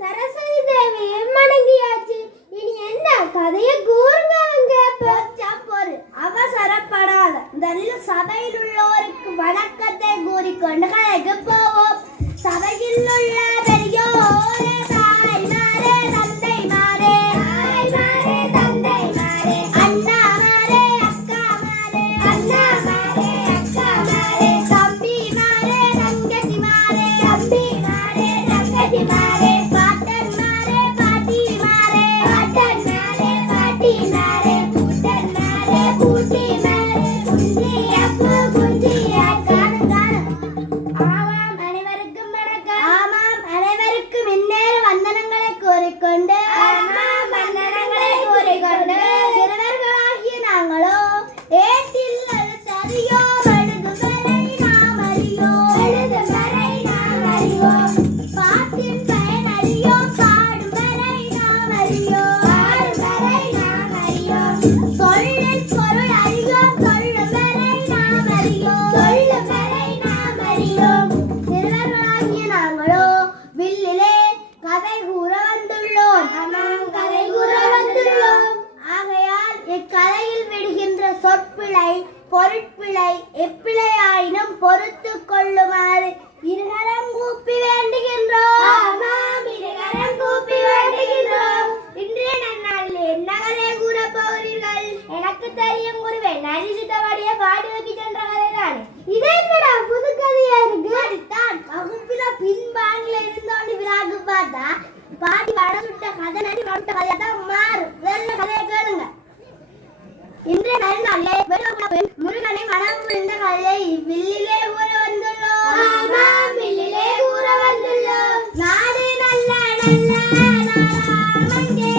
சரஸ்வதி தேவியை வணங்கியாச்சு. இனி என்ன கதையை கூறுங்க. அவசரப்படாத நல்ல சபையில் உள்ளோருக்கு வணக்கத்தை கூறிக்கொண்டு கதைக்கு போவோம். சபையில் உள்ள பெரியோரே, தாய்மாரே, தந்தைமாரே, அண்ணாமாரே, அக்காமாரே, தம்பிமாரே, தங்கச்சிமாரே, பாட்டன்மாரே, பாட்டிமாரே, சிறுவர்களாகிய நாங்களோ ஏட்டில் சரியோ வழுதுவரை நாம் அறியோம், பாட்டின் பயன் அறியோம், பாடும் வரை நாம் அறியோம், சொல்லின் பொருள் அறியோம், சொல்லும் வரை நாம் அறியோம். சிறுவர்களாகிய நாங்களோ வில்லிலே கதை கூற வந்துள்ளோம். ஆகையால் இக்கதையில் விடுகின்ற சொற்பிழை, பொருட்பிழை எப்பிழையாயினும் பொறுத்து கொள்ளுமாறு இருகரம் கூப்பி வேண்டுகின்றோம். இன்றைய நன்னாளில் என்ன கதை கூற போகிறீர்கள்? எனக்கு தெரியும் குருவே, நரிசித்தபடிய பாடி வைக்க சென்ற கதைதான். இதே என்னடா புது கதையா இருக்கு? அதுதான் வகுப்பில பின்பாங்கில இருந்தோண்டு விழாக்கு பார்த்தா பாடி வட சுட்ட கதை நடி வட்ட கதையா தான் மாறும். வேற கதையை கேளுங்க. இன்றைய நன்னாளிலே முருகனை மனம் புரிந்த கதையை வில்லிலே கூற வந்துள்ளோம். நாடு நல்ல நாடாமங்கே